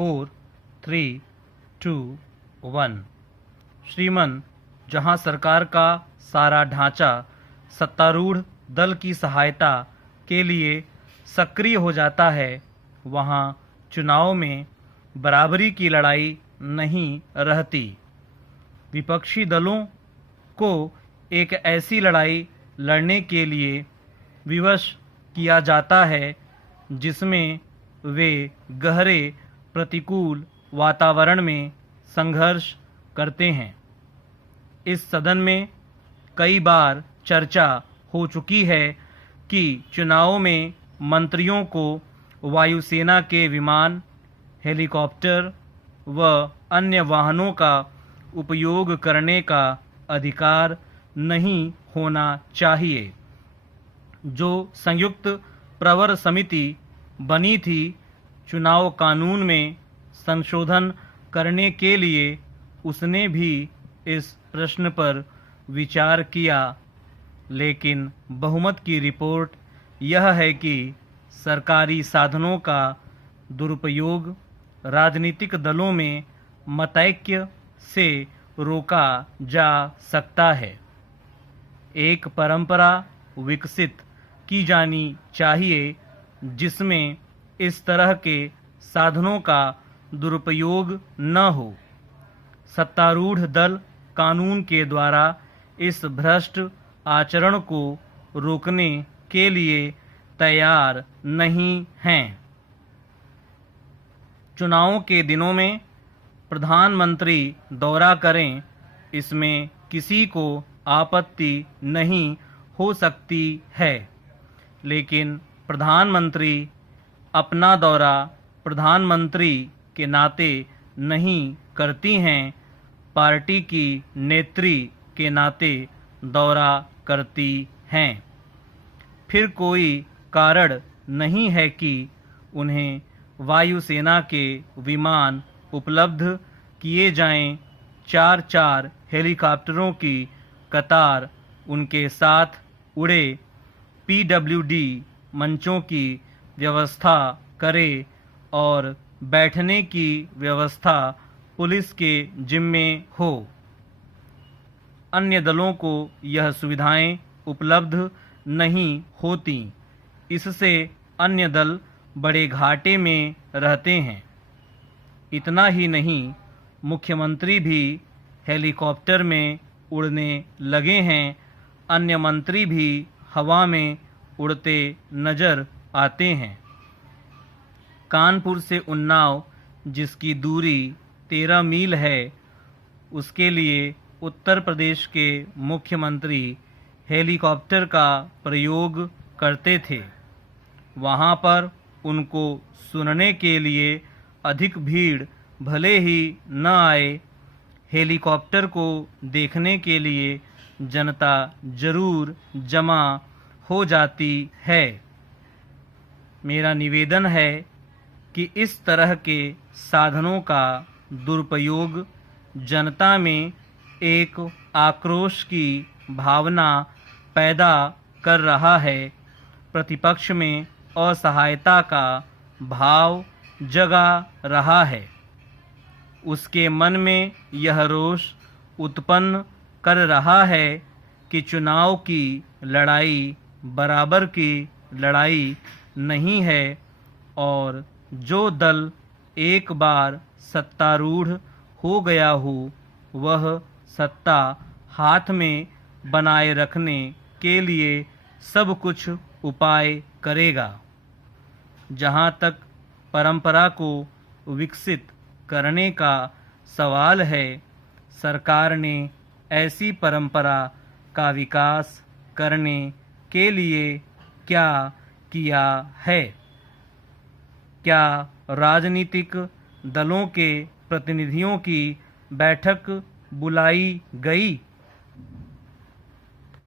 4, 3, 2, 1। श्रीमान, जहां सरकार का सारा ढांचा सत्तारूढ़ दल की सहायता के लिए सक्रिय हो जाता है, वहां चुनाव में बराबरी की लड़ाई नहीं रहती। विपक्षी दलों को एक ऐसी लड़ाई लड़ने के लिए विवश किया जाता है जिसमें वे गहरे प्रतिकूल वातावरण में संघर्ष करते हैं। इस सदन में कई बार चर्चा हो चुकी है कि चुनाव में मंत्रियों को वायुसेना के विमान, हेलीकॉप्टर व अन्य वाहनों का उपयोग करने का अधिकार नहीं होना चाहिए। जो संयुक्त प्रवर समिति बनी थी चुनाव कानून में संशोधन करने के लिए, उसने भी इस प्रश्न पर विचार किया, लेकिन बहुमत की रिपोर्ट यह है कि सरकारी साधनों का दुरुपयोग राजनीतिक दलों में मतैक्य से रोका जा सकता है। एक परंपरा विकसित की जानी चाहिए जिसमें इस तरह के साधनों का दुरुपयोग न हो। सत्तारूढ़ दल कानून के द्वारा इस भ्रष्ट आचरण को रोकने के लिए तैयार नहीं हैं। चुनावों के दिनों में प्रधानमंत्री दौरा करें, इसमें किसी को आपत्ति नहीं हो सकती है, लेकिन प्रधानमंत्री अपना दौरा प्रधानमंत्री के नाते नहीं करती हैं, पार्टी की नेत्री के नाते दौरा करती हैं। फिर कोई कारण नहीं है कि उन्हें वायुसेना के विमान उपलब्ध किए जाएं। 4-4 हेलीकॉप्टरों की कतार उनके साथ उड़े, पीडब्ल्यूडी मंचों की व्यवस्था करे और बैठने की व्यवस्था पुलिस के जिम्मे हो। अन्य दलों को यह सुविधाएं उपलब्ध नहीं होती, इससे अन्य दल बड़े घाटे में रहते हैं। इतना ही नहीं, मुख्यमंत्री भी हेलीकॉप्टर में उड़ने लगे हैं। अन्य मंत्री भी हवा में उड़ते नजर आते हैं। कानपुर से उन्नाव, जिसकी दूरी 13 मील है, उसके लिए उत्तर प्रदेश के मुख्यमंत्री हेलीकॉप्टर का प्रयोग करते थे। वहां पर उनको सुनने के लिए अधिक भीड़ भले ही न आए, हेलीकॉप्टर को देखने के लिए जनता जरूर जमा हो जाती है। मेरा निवेदन है कि इस तरह के साधनों का दुरुपयोग जनता में एक आक्रोश की भावना पैदा कर रहा है, प्रतिपक्ष में असहायता का भाव जगा रहा है। उसके मन में यह रोष उत्पन्न कर रहा है कि चुनाव की लड़ाई बराबर की लड़ाई नहीं है और जो दल एक बार सत्तारूढ़ हो गया हो, वह सत्ता हाथ में बनाए रखने के लिए सब कुछ उपाय करेगा। जहाँ तक परंपरा को विकसित करने का सवाल है, सरकार ने ऐसी परंपरा का विकास करने के लिए क्या किया है? क्या राजनीतिक दलों के प्रतिनिधियों की बैठक बुलाई गई?